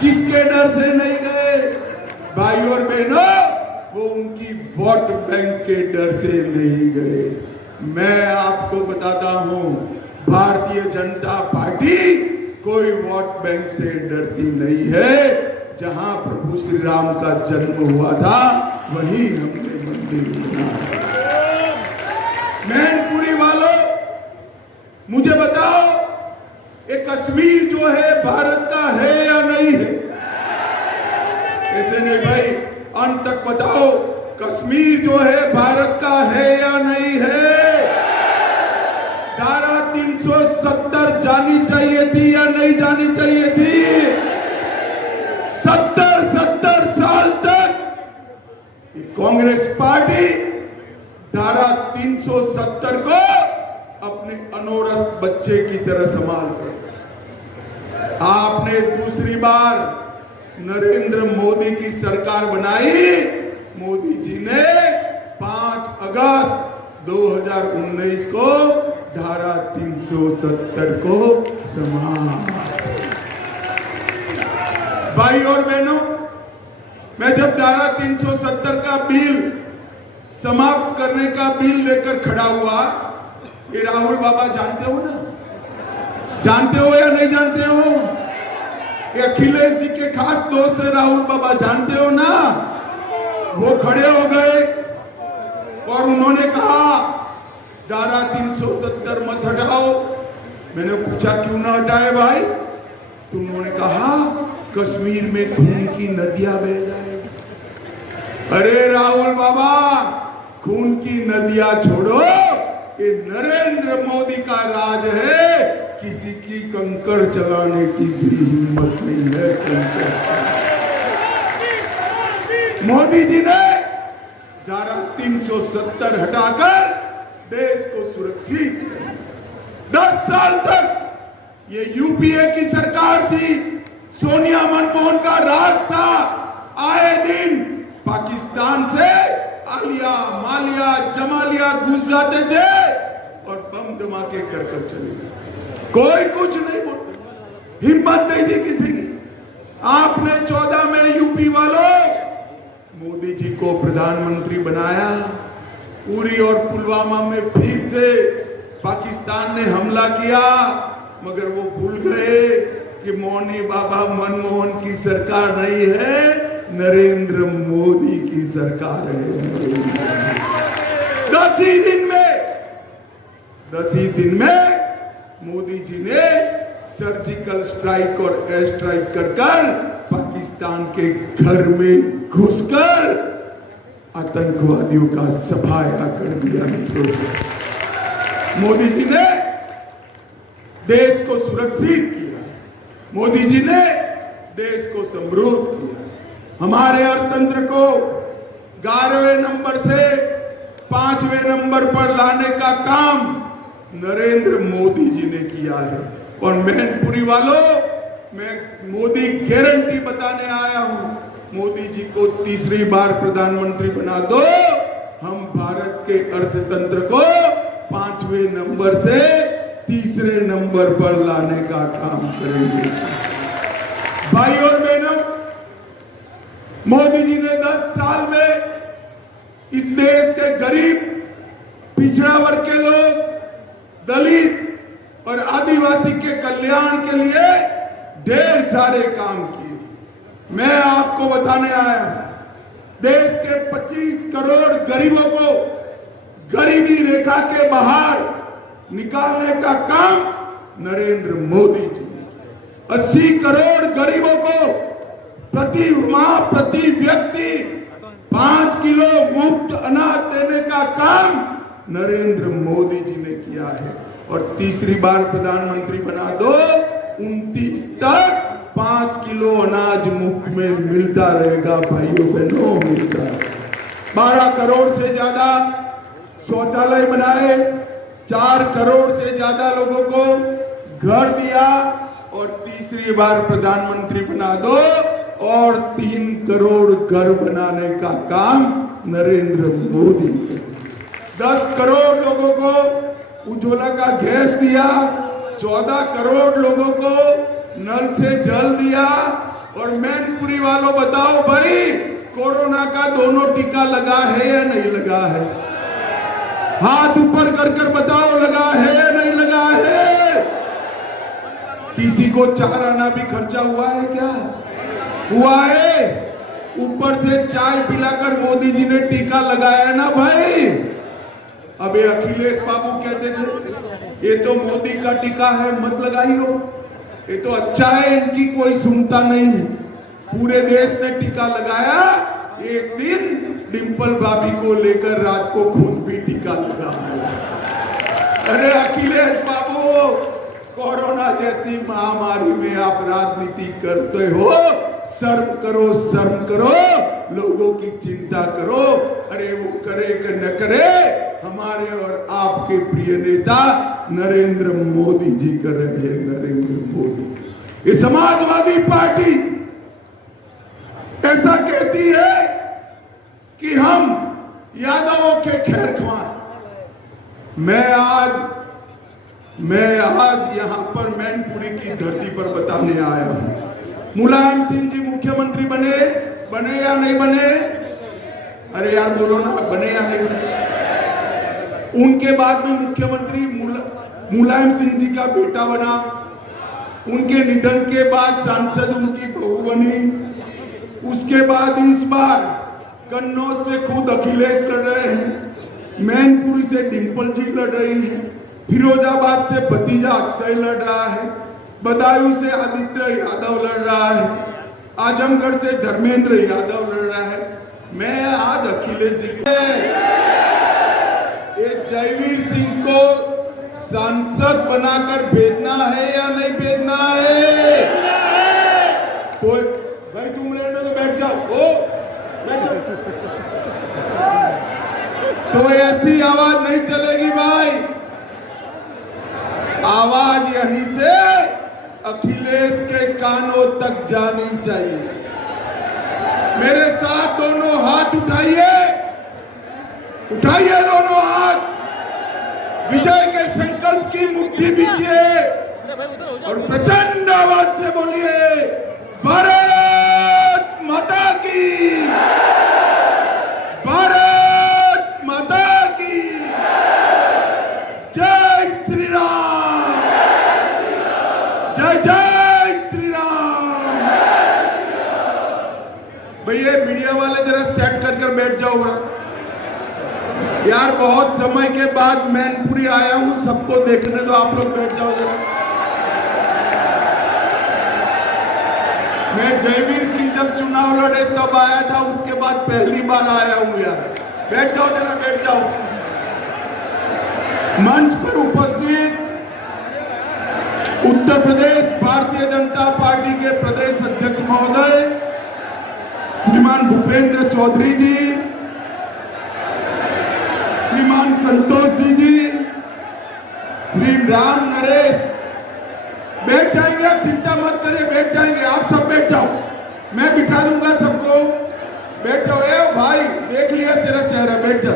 किसके डर से नहीं गए भाई और बहनों? वो उनकी वोट बैंक के डर से नहीं गए। मैं आपको बताता हूं, भारतीय जनता पार्टी कोई वोट बैंक से डरती नहीं है। जहां प्रभु श्री राम का जन्म हुआ था वहीं हमने मंदिर बनाया। मैनपुरी वालों, मुझे बताओ, ये कश्मीर जो है भारत का है या नहीं है? ऐसे नहीं भाई, अंत तक बताओ, कश्मीर जो है भारत का है या नहीं है? धारा 370 जानी चाहिए थी या नहीं जानी चाहिए थी? 70 साल तक कांग्रेस पार्टी धारा 370 को अपने अनोरस बच्चे की तरह संभाल कर, आपने दूसरी बार नरेंद्र मोदी की सरकार बनाई। मोदी जी ने 5 अगस्त 2019 को धारा 370 को संभाला। भाई और बहनों, मैं जब धारा 370 का बिल समाप्त करने का बिल लेकर खड़ा हुआ, ये राहुल बाबा जानते हो ना? जानते हो या नहीं जानते हो? ये अखिलेश जी के खास दोस्त है राहुल बाबा, जानते हो ना? वो खड़े हो गए और उन्होंने कहा धारा 370 मत हटाओ। मैंने पूछा क्यों ना हटाए भाई? तो उन्होंने कहा कश्मीर में खून की नदियां बह जाएगी। अरे राहुल बाबा, खून की नदियां छोड़ो, ये नरेंद्र मोदी का राज है, किसी की कंकर चलाने की भी हिम्मत नहीं है। मोदी जी ने धारा 370 हटाकर देश को सुरक्षित, 10 साल तक ये यूपीए की सरकार थी, सोनिया मनमोहन का राज था। आए दिन पाकिस्तान से आलिया मालिया जमालिया घुस जाते थे और बम धमाके कर चले गए। कोई कुछ नहीं बोलता, हिम्मत नहीं थी किसी की। आपने 14 में यूपी वालों मोदी जी को प्रधानमंत्री बनाया। उरी और पुलवामा में फिर से पाकिस्तान ने हमला किया, मगर वो भूल गए कि मौनी बाबा मनमोहन की सरकार नहीं है, नरेंद्र मोदी की सरकार है। 10 ही दिन में मोदी जी ने सर्जिकल स्ट्राइक और एयर स्ट्राइक कर पाकिस्तान के घर में घुसकर आतंकवादियों का सफाया कर दिया। मित्रों से मोदी जी ने देश को सुरक्षित किया, मोदी जी ने देश को समृद्ध किया, हमारे अर्थतंत्र को 11वें नंबर से 5वें नंबर पर लाने का काम नरेंद्र मोदी जी ने किया है। और मैनपुरी वालों, मैं मोदी गारंटी बताने आया हूं, मोदी जी को तीसरी बार प्रधानमंत्री बना दो, हम भारत के अर्थतंत्र को 5वें नंबर से 3रे नंबर पर लाने का काम करेंगे। भाई और बहनों, मोदी जी ने 10 साल में इस देश के गरीब, पिछड़ा वर्ग के लोग, दलित और आदिवासी के कल्याण के लिए ढेर सारे काम किए। मैं आपको बताने आया हूं, देश के 25 करोड़ गरीबों को गरीबी रेखा के बाहर निकालने का काम नरेंद्र मोदी जी ने किया। 80 करोड़ गरीबों को प्रति माह प्रति व्यक्ति 5 किलो मुफ्त अनाज देने का काम नरेंद्र मोदी जी ने किया है। और तीसरी बार प्रधानमंत्री बना दो, 29 तक 5 किलो अनाज मुफ्त में मिलता रहेगा। भाइयों बहनों, मिलता है। 12 करोड़ से ज्यादा शौचालय बनाए, 4 करोड़ से ज्यादा लोगों को घर दिया। और तीसरी बार प्रधानमंत्री बना दो और 3 करोड़ घर बनाने का काम नरेंद्र मोदी ने। 10 करोड़ लोगों को उज्ज्वला का गैस दिया, 14 करोड़ लोगों को नल से जल दिया, और मैनपुरी वालों बताओ भाई, कोरोना का दोनों टीका लगा है या नहीं लगा है? हाथ ऊपर कर कर बताओ, लगा है या नहीं लगा है? किसी को 4 आना भी खर्चा हुआ है क्या? हुआ है? ऊपर से चाय पिलाकर मोदी जी ने टीका लगाया ना भाई। अबे अखिलेश बाबू कहते थे ये तो मोदी का टीका है, मत लगाइयो, ये तो अच्छा है, इनकी कोई सुनता नहीं है। पूरे देश ने टीका लगाया। एक दिन डिंपल भाभी को लेकर रात को खुद भी टीका लगाया। अरे अखिलेश बाबू, कोरोना जैसी महामारी में आप राजनीति करते हो, शर्म करो, शर्म करो, लोगों की चिंता करो। अरे वो करे कि न करे, हमारे और आपके प्रिय नेता नरेंद्र मोदी जी कर रहे हैं। नरेंद्र मोदी, ये समाजवादी पार्टी ऐसा कहती है कि हम यादवों के खैर ख्वाह। मैं आज यहां पर मैनपुरी की धरती पर बताने आया हूं, मुलायम सिंह जी मुख्यमंत्री बने या नहीं बने? अरे यार बोलो ना, बने या नहीं बने? उनके बाद में मुख्यमंत्री मुलायम सिंह जी का बेटा बना। उनके निधन के बाद सांसद उनकी बहू बनी। उसके बाद इस बार कन्नौज से खुद अखिलेश लड़ रहे हैं, मैनपुरी से डिंपल जी लड़ रही हैं, फिरोजाबाद से भतीजा अक्षय लड़ रहा है, बदायूं से आदित्य यादव लड़ रहा है, आजमगढ़ से धर्मेंद्र यादव लड़ रहा है। मैं आज अखिलेश जी को, ये जयवीर सिंह को सांसद बनाकर भेजना है या नहीं भेजना है? तो भाई तुम रहने तो बैठ जाओ, बैठ जाओ। तो ऐसी आवाज नहीं चलेगी भाई। आवाज यहीं से अखिलेश के कानों तक जानी चाहिए। मेरे साथ दोनों हाथ उठाइए, उठाइए दोनों हाथ, विजय के संकल्प की मुट्ठी बीजिए और प्रचंड आवाज से बोलिए, भारत माता की, भारत माता की जय श्री राम, जय जय श्री राम। भैया मीडिया वाले जरा सेट कर बैठ जाओ यार, बहुत समय के बाद मैनपुरी आया हूं, सबको देखने दो, आप लोग बैठ जाओ जरा। मैं जयवीर सिंह जब चुनाव लड़े तब आया था, उसके बाद पहली बार आया हूं यार। बैठ जाओ जरा, बैठ जाओ। मंच पर उपस्थित उत्तर प्रदेश भारतीय जनता पार्टी के प्रदेश अध्यक्ष महोदय श्रीमान भूपेंद्र चौधरी जी, श्रीमान संतोष जी, श्री राम नरेश, बैठ जाएंगे, चिंता मत करिए, बैठ जाएंगे, आप सब बैठ जाओ, मैं बिठा दूंगा सबको, बैठ जाओ। ए भाई देख लिया तेरा चेहरा, बैठ जा।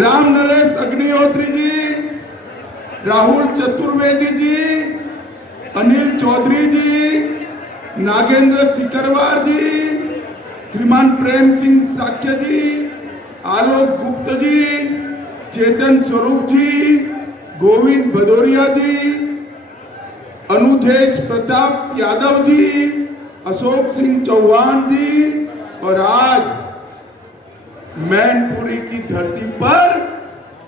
राम नरेश अग्निहोत्री जी, राहुल चतुर्वेदी जी, अनिल चौधरी जी, नागेंद्र सिकरवार जी, श्रीमान प्रेम सिंह साक्य जी, आलोक गुप्त जी, चेतन स्वरूप जी, गोविंद भदौरिया जी, अनुजेश प्रताप यादव जी, अशोक सिंह चौहान जी, और आज मैनपुरी की धरती पर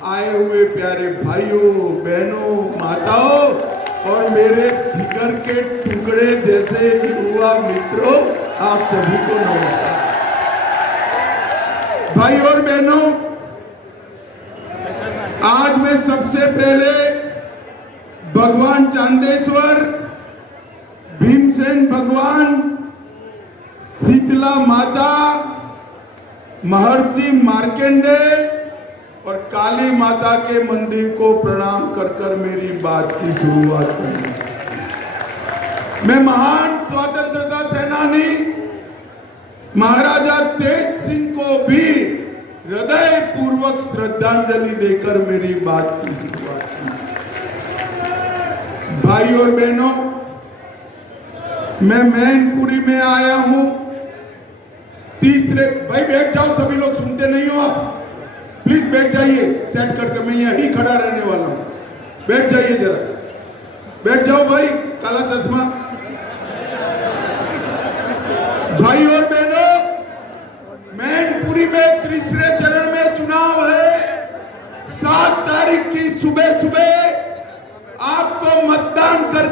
आए हुए प्यारे भाइयों, बहनों, माताओं और मेरे जिगर के टुकड़े जैसे युवा मित्रों, आप सभी को नमस्कार। भाई और बहनों, आज मैं सबसे पहले भगवान चांदेश्वर, भीमसेन भगवान, शीतला माता, महर्षि मार्कंडेय और काली माता के मंदिर को प्रणाम कर कर मेरी बात की शुरुआत करूंगा। मैं महान स्वतंत्रता सेनानी महाराजा तेज सिंह को भी हृदय पूर्वक श्रद्धांजलि देकर मेरी बात की शुरुआत की। भाई और बहनों, मैं मैनपुरी में आया हूं तीसरे। भाई बैठ जाओ, सभी लोग सुनते नहीं हो आप, प्लीज बैठ जाइए सेट करके, मैं यहीं खड़ा रहने वाला हूं, बैठ जाइए जरा, बैठ जाओ भाई, काला चश्मा। भाई और बहनों, मैनपुरी में तीसरे चरण में चुनाव है। 7 तारीख की सुबह सुबह आपको मतदान कर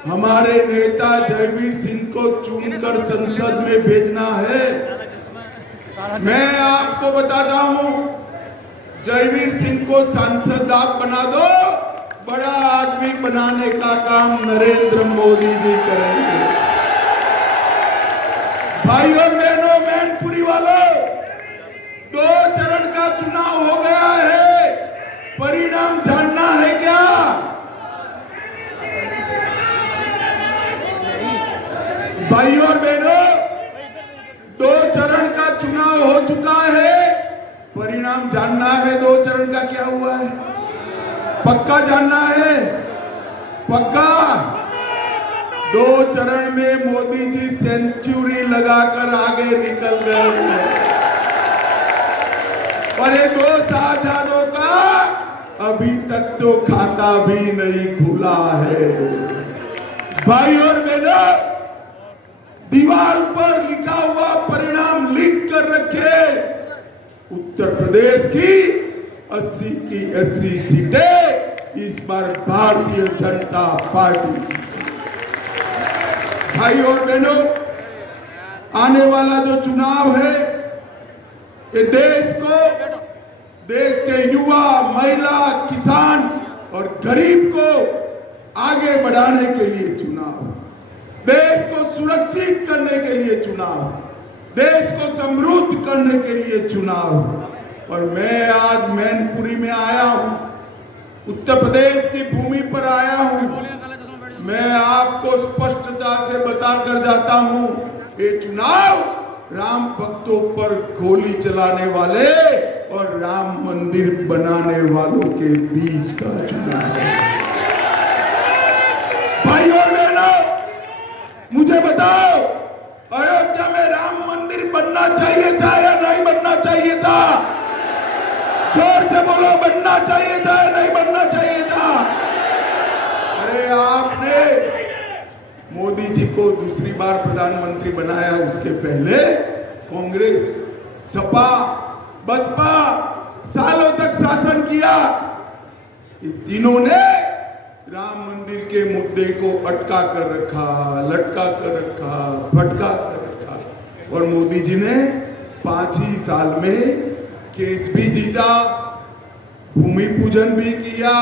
हमारे नेता जयवीर सिंह को चुनकर संसद में भेजना है। मैं आपको बताता हूं, जयवीर सिंह को सांसद आप बना दो, बड़ा आदमी बनाने का काम नरेंद्र मोदी जी करेंगे। भाई और बहनों, मैनपुरी वालों, 2 चरण का चुनाव हो गया है, परिणाम जानना है क्या? भाई और बहनों, 2 चरण का चुनाव हो चुका है, परिणाम जानना है 2 चरण का क्या हुआ है? पक्का जानना है? पक्का? 2 चरण में मोदी जी सेंचुरी लगाकर आगे निकल गए और ये 2 साझादों का अभी तक तो खाता भी नहीं खुला है। भाई और बहनों, दीवार पर लिखा हुआ परिणाम लिख कर रखे, उत्तर प्रदेश की 80 की 80 सीटें इस बार भारतीय जनता पार्टी। भाई और बहनों, आने वाला जो चुनाव है, ये देश के युवा, महिला, किसान और गरीब को आगे बढ़ाने के लिए चुनाव, देश को सुरक्षित करने के लिए चुनाव, देश को समृद्ध करने के लिए चुनाव। और मैं आज मैनपुरी में आया हूं, उत्तर प्रदेश की भूमि पर आया हूं। मैं आपको स्पष्टता से बताकर जाता हूं, ये चुनाव राम भक्तों पर गोली चलाने वाले और राम मंदिर बनाने वालों के बीच का चुनाव है। भाई और बहनों, मुझे बताओ, अयोध्या में राम मंदिर बनना चाहिए था या नहीं बनना चाहिए था? जोर से बोलो, बनना चाहिए था या नहीं बनना चाहिए था? अरे आपने मोदी जी को दूसरी बार प्रधानमंत्री बनाया, उसके पहले कांग्रेस, सपा, बसपा सालों तक शासन किया। ये तीनों ने राम मंदिर के मुद्दे को अटका कर रखा, लटका कर रखा, भटका कर रखा और मोदी जी ने 5 ही साल में केस भी जीता, भूमि पूजन भी किया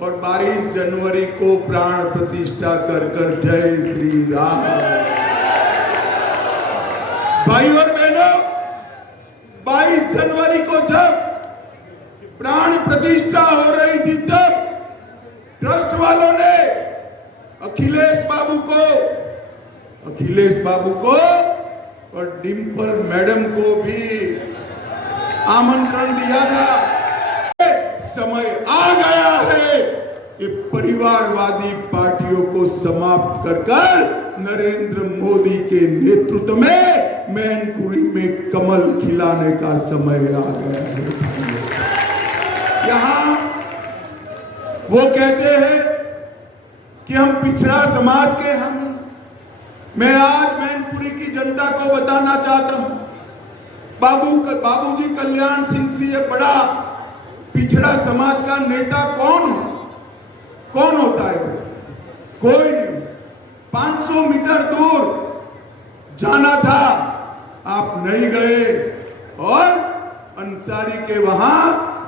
और 22 जनवरी को प्राण प्रतिष्ठा कर जय श्री राम। भाई और बहनों, 22 जनवरी को जब प्राण प्रतिष्ठा हो रही थी, तब ट्रस्ट वालों ने अखिलेश बाबू को और डिम्पल मैडम को भी आमंत्रण दिया था। समय आ गया है कि परिवारवादी पार्टियों को समाप्त कर नरेंद्र मोदी के नेतृत्व में मैनपुरी में कमल खिलाने का समय आ गया है। यहां वो कहते हैं कि हम पिछड़ा समाज के हम। मैं आज मैनपुरी की जनता को बताना चाहता हूं, बाबूजी कल्याण सिंह से बड़ा पिछड़ा समाज का नेता कौन होता है? कोई नहीं। 500 मीटर दूर जाना था, आप नहीं गए और अंसारी के वहां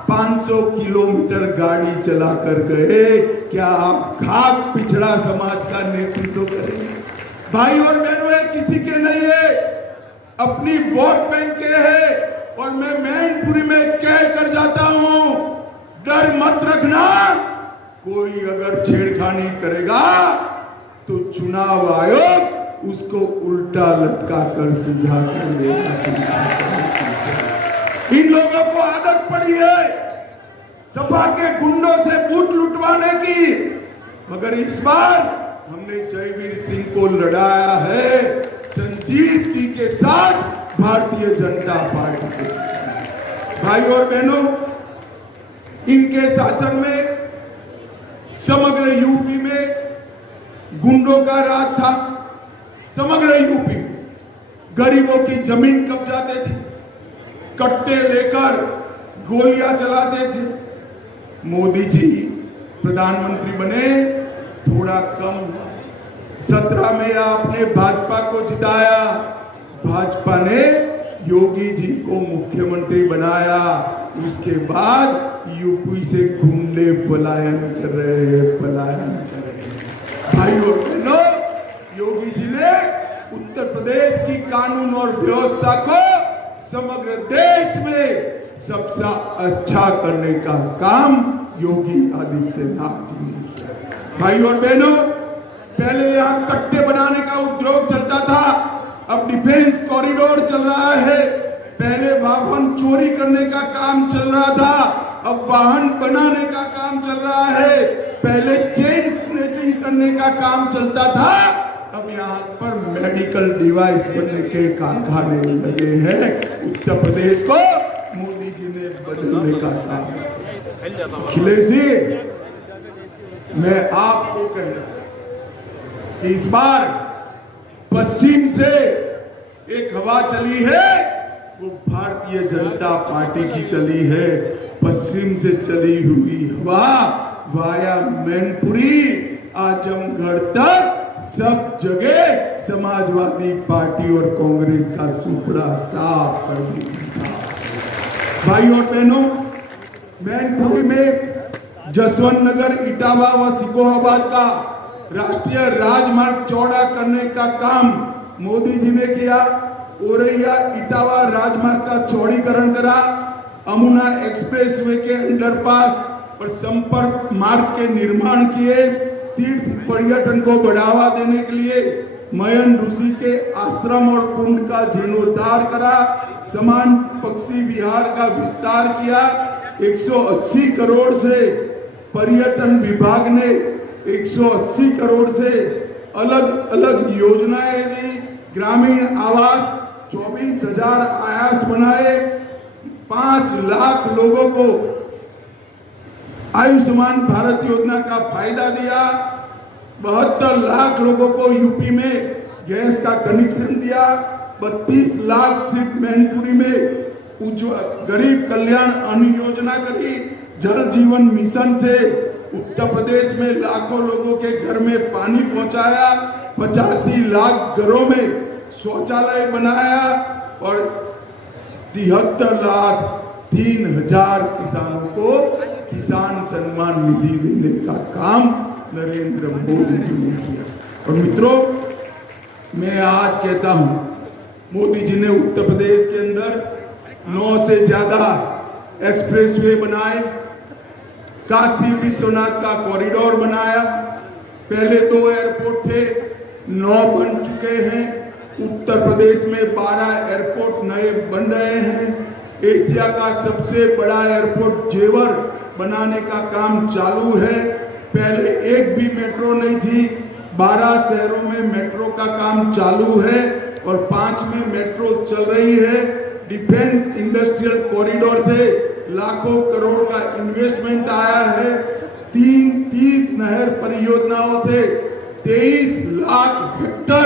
500 किलोमीटर गाड़ी चला कर गए। क्या आप खाक पिछड़ा समाज का नेतृत्व करेंगे? भाई और बहनों, ये किसी के नहीं है, अपनी वोट बैंक के है। और मैं मैनपुरी में कह कर जाता हूं, डर मत रखना, कोई अगर छेड़खानी करेगा तो चुनाव आयोग उसको उल्टा लटका कर सीधा कर देगा। इन लोगों को आदत पड़ी है सपा के गुंडों से बूथ लुटवाने की, मगर इस बार हमने जयवीर को लड़ाया है संजीदगी के साथ भारतीय जनता पार्टी के। भाई और बहनों, इनके शासन में समग्र यूपी में गुंडों का राज था। समग्र यूपी में गरीबों की जमीन कब्जाते थे, कट्टे लेकर गोलियां चलाते थे। मोदी जी प्रधानमंत्री बने, थोड़ा कम 17 में आपने भाजपा को जिताया, भाजपा ने योगी जी को मुख्यमंत्री बनाया। उसके बाद यूपी से गुंडे पलायन कर रहे हैं। भाई और बहनों, योगी जी ने उत्तर प्रदेश की कानून और व्यवस्था को समग्र देश में सबसे अच्छा करने का काम योगी आदित्यनाथ जी ने किया। भाई और बहनों, पहले यहाँ कट्टे बनाने का उद्योग चलता था, अब डिफेंस कॉरिडोर चल रहा है। पहले वाहन चोरी करने का काम चल रहा था, अब वाहन बनाने का काम चल रहा है। पहले चेन स्नैचिंग करने का काम चलता था, अब यहाँ पर मेडिकल डिवाइस बनने के कारखाने लगे हैं। उत्तर प्रदेश को मोदी जी ने बदलने का काम। अखिलेश जी, मैं आपको कह रहा हूं कि इस बार पश्चिम से एक हवा चली है, वो भारतीय जनता पार्टी की चली है। पश्चिम से चली हुई हवा वाया मैनपुरी आजमगढ़ तक सब जगह समाजवादी पार्टी और कांग्रेस का सुपड़ा साफ कर दी। भाई और बहनों, मैनपुरी में जसवंत नगर, इटावा व सिकोहाबाद का राष्ट्रीय राजमार्ग चौड़ा करने का काम मोदी जी ने किया। औरैया इटावा राजमार्ग का चौड़ीकरण करा, अमुना एक्सप्रेसवे के अंडरपास और संपर्क मार्ग के निर्माण किए। तीर्थ पर्यटन को बढ़ावा देने के लिए मयन ऋषि के आश्रम और कुंड का जीर्णोद्धार करा, समान पक्षी विहार का विस्तार किया। 180 करोड़ से पर्यटन विभाग ने 180 करोड़ से अलग अलग योजनाएं दी। ग्रामीण आवास 24,000 आवास बनाए, 5 लाख लोगों को आयुष्मान भारत योजना का फायदा दिया, 72 लाख लोगों को यूपी में गैस का कनेक्शन दिया, 32 लाख सिर्फ मैनपुरी में गरीब कल्याण अन्न योजना करी। जल जीवन मिशन से उत्तर प्रदेश में लाखों लोगों के घर में पानी पहुंचाया, 85 लाख घरों में शौचालय बनाया और 73,03,000 किसानों को किसान सम्मान निधि देने का काम नरेंद्र मोदी जी ने किया। और मित्रों, मैं आज कहता हूं, मोदी जी ने उत्तर प्रदेश के अंदर 9 से ज्यादा एक्सप्रेसवे बनाए, काशी विश्वनाथ का कॉरिडोर बनाया। पहले 2 एयरपोर्ट थे, 9 बन चुके हैं। उत्तर प्रदेश में 12 एयरपोर्ट नए बन रहे हैं। एशिया का सबसे बड़ा एयरपोर्ट जेवर बनाने का काम चालू है। पहले एक भी मेट्रो नहीं थी, 12 शहरों में मेट्रो का काम चालू है और 5 में मेट्रो चल रही है। डिफेंस इंडस्ट्रियल कॉरिडोर से लाखों करोड़ का इन्वेस्टमेंट आया है। 30 नहर परियोजनाओं से 23 लाख हेक्टर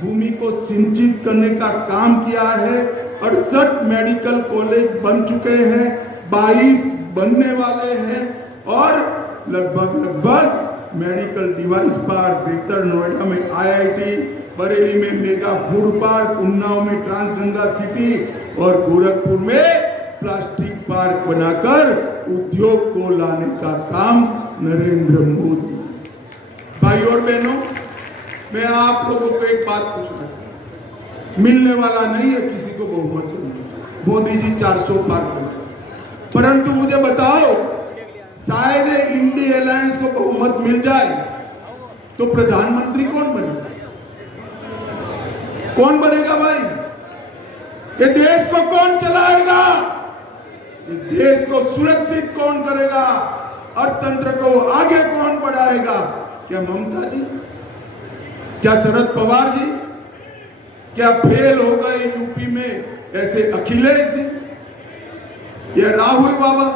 भूमि को सिंचित करने का काम किया है। 68 मेडिकल कॉलेज बन चुके हैं, 22 बनने वाले हैं और लगभग medical device park, greater Noida में IIT, बरेली में मेगा फूड पार्क, उन्नाव में ट्रांसगंगा सिटी और गोरखपुर में प्लास्टिक पार्क बनाकर उद्योग को लाने का काम नरेंद्र मोदी। भाई और बहनों, मैं आप लोगों को एक बात पूछना, मिलने वाला नहीं है किसी को बहुमत। मोदी जी 400 पार कर, परंतु मुझे बताओ, शायद इंडिया अलायंस को बहुमत मिल जाए तो प्रधानमंत्री कौन बनेगा? कौन बनेगा भाई? ये देश को कौन चलाएगा? ये देश को सुरक्षित कौन करेगा? अर्थतंत्र को आगे कौन बढ़ाएगा? क्या ममता जी? क्या शरद पवार जी क्या फेल हो गए यूपी में ऐसे अखिलेश जी या राहुल बाबा?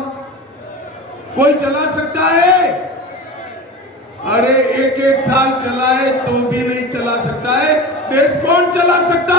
कोई चला सकता है? अरे एक एक साल चलाए तो भी नहीं चला सकता है। देश कौन चला सकता